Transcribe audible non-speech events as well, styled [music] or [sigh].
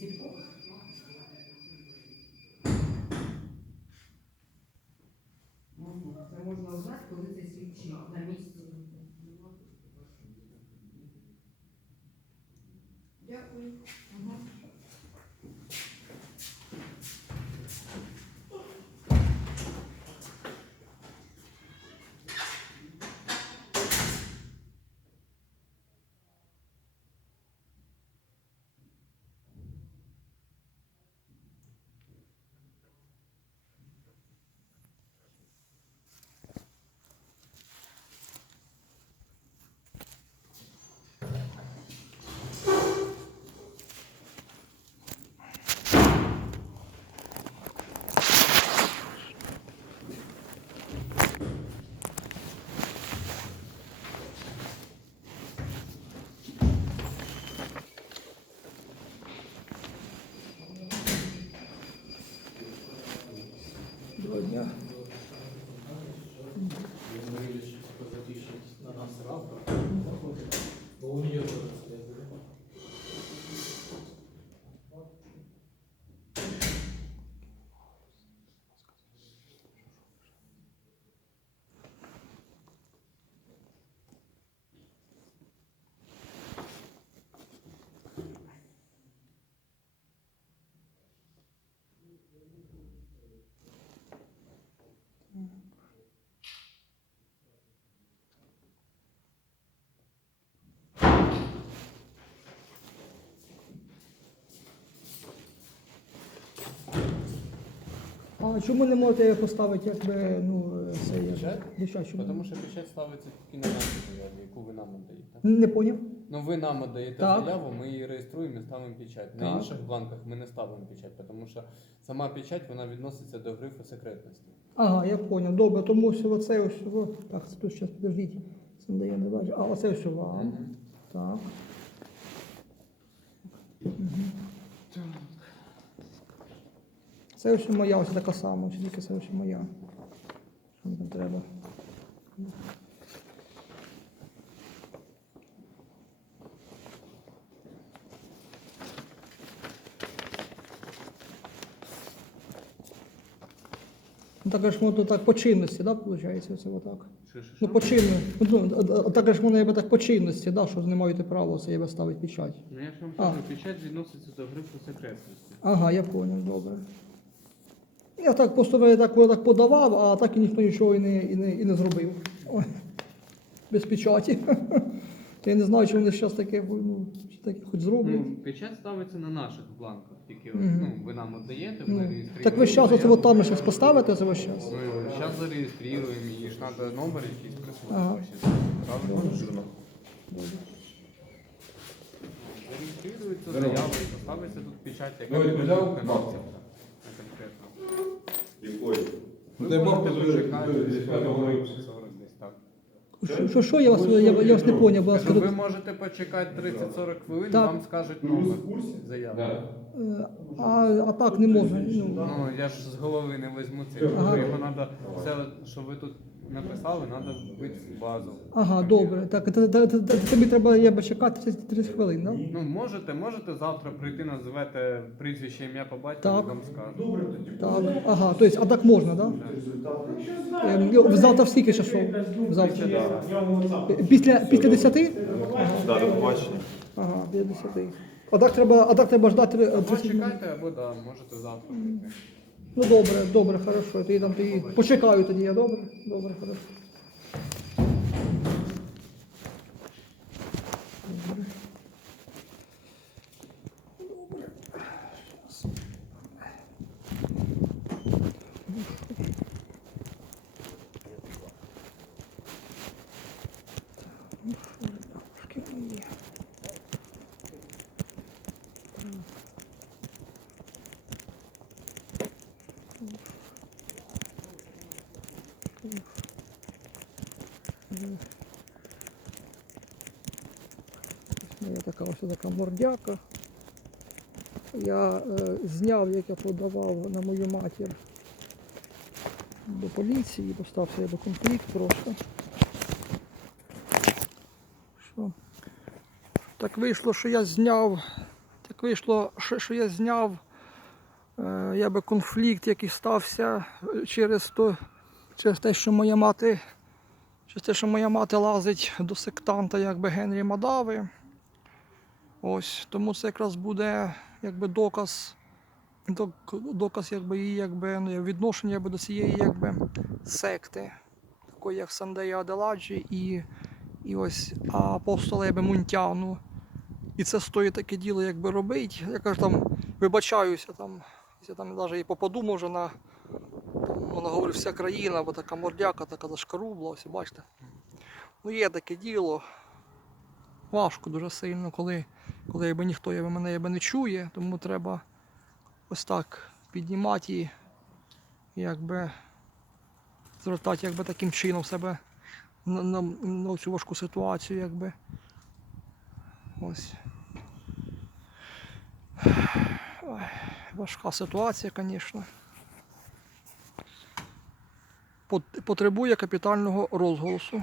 сільпо. Ну, Це можна узнати, коли це слідчий на місці. А чому не можете поставити, якби, ну, це є? Печать? Чому? Потому що печать ставиться тільки на нашу заяву, яку ви нам надаєте. Не поняв. Ну ви нам надаєте Так. заяву, ми її реєструємо і ставимо печать. На Так. інших бланках ми не ставимо печать, тому що сама печать вона відноситься до грифу секретності. Ага, я поняв. Добре, тому що оце ось, о, так, це тут зараз підождіть. Це я не бачу. А оце що вам. Мгм. Так. Це ось моя, ось така сама, ось тільки це ось моя. Треба? Ну, так ж воно так по чинності, да, виходить, це отак. Ну, по чинно. Ну, так ж якби так по чинності, да, що не маєте права якби ставити печать. Ну я ж вам кажу, печать відноситься до грифу секретності. Ага, я понял, добре. Я так просто я так, я так подавав, а так і ніхто нічого і не, і не, і не зробив. Ой, без печаті. [laughs] Я не знаю, чи вони зараз таке, ну, таке хоч зроблять. Ну, печать ставиться на наших бланках, які Мгм. ну, ви нам віддаєте, ми Ну, реєструємо. так ви зараз оце от там щось поставите це весь час? Ми зараз зареєструємо, її ж треба номер якийсь Ага. присвоїти. Правильно? Добре. Зареєструється заява і поставиться тут печать, яка Ну. На конкретно. Якої? 40 десь так. Що, що, що я вас, я, я вас не поняв, будь ласка. Ви можете почекати 30-40 хвилин, Так. вам скажуть Ну, номер заяви. Е, А, а так не можна. Ну, Ну, я ж з голови не візьму це. Ага. Його треба, все, що ви тут написали, треба вбити в базу. ага, добре. Так, т- т- т- т- тобі треба я якби чекати 30, 30 хвилин. Да? Ну, можете, можете завтра прийти, називете прізвище, ім'я по батькові, Так. вам скажуть. Так, ага, то есть, а так можна, да? Ем, Завтра в скільки часов? Завтра. Е, Після, після 10? Да, до побачення. Ага, після 10. А так треба, а так треба ждати е, Або 30 хвилин. чекайте, або да, можете завтра прийти. Ну добре, добре, хорошо. Тоді там тоді почекаю тоді я, добре? Добре, хорошо. Моя така ось така мордяка. Я е, зняв, як я подавав на мою матір до поліції, бо стався якби конфлікт трошки. Що? Так вийшло, що я зняв, так вийшло, що, що я зняв е, якби конфлікт, який стався через, то, через те, що моя мати, через те, що моя мати лазить до сектанта, якби Генрі Мадави. Ось, тому це якраз буде якби доказ, доказ якби, її якби, ну, відношення якби, до цієї якби, секти, такої як Сандея Аделаджі і, і ось апостола якби, Мунтяну. І це стоїть таке діло, якби робить. Я кажу, там вибачаюся, там, я там навіть і попаду, може, на вона говорить, вся країна, бо така мордяка, така зашкарубла, ось бачите. Ну є таке діло. Важко дуже сильно, коли, коли якби ніхто якби, мене якби, не чує, тому треба ось так піднімати і якби звертати якби, таким чином себе на, на, на цю важку ситуацію, якби. Ось. Важка ситуація, звісно. Пот- Потребує капітального розголосу.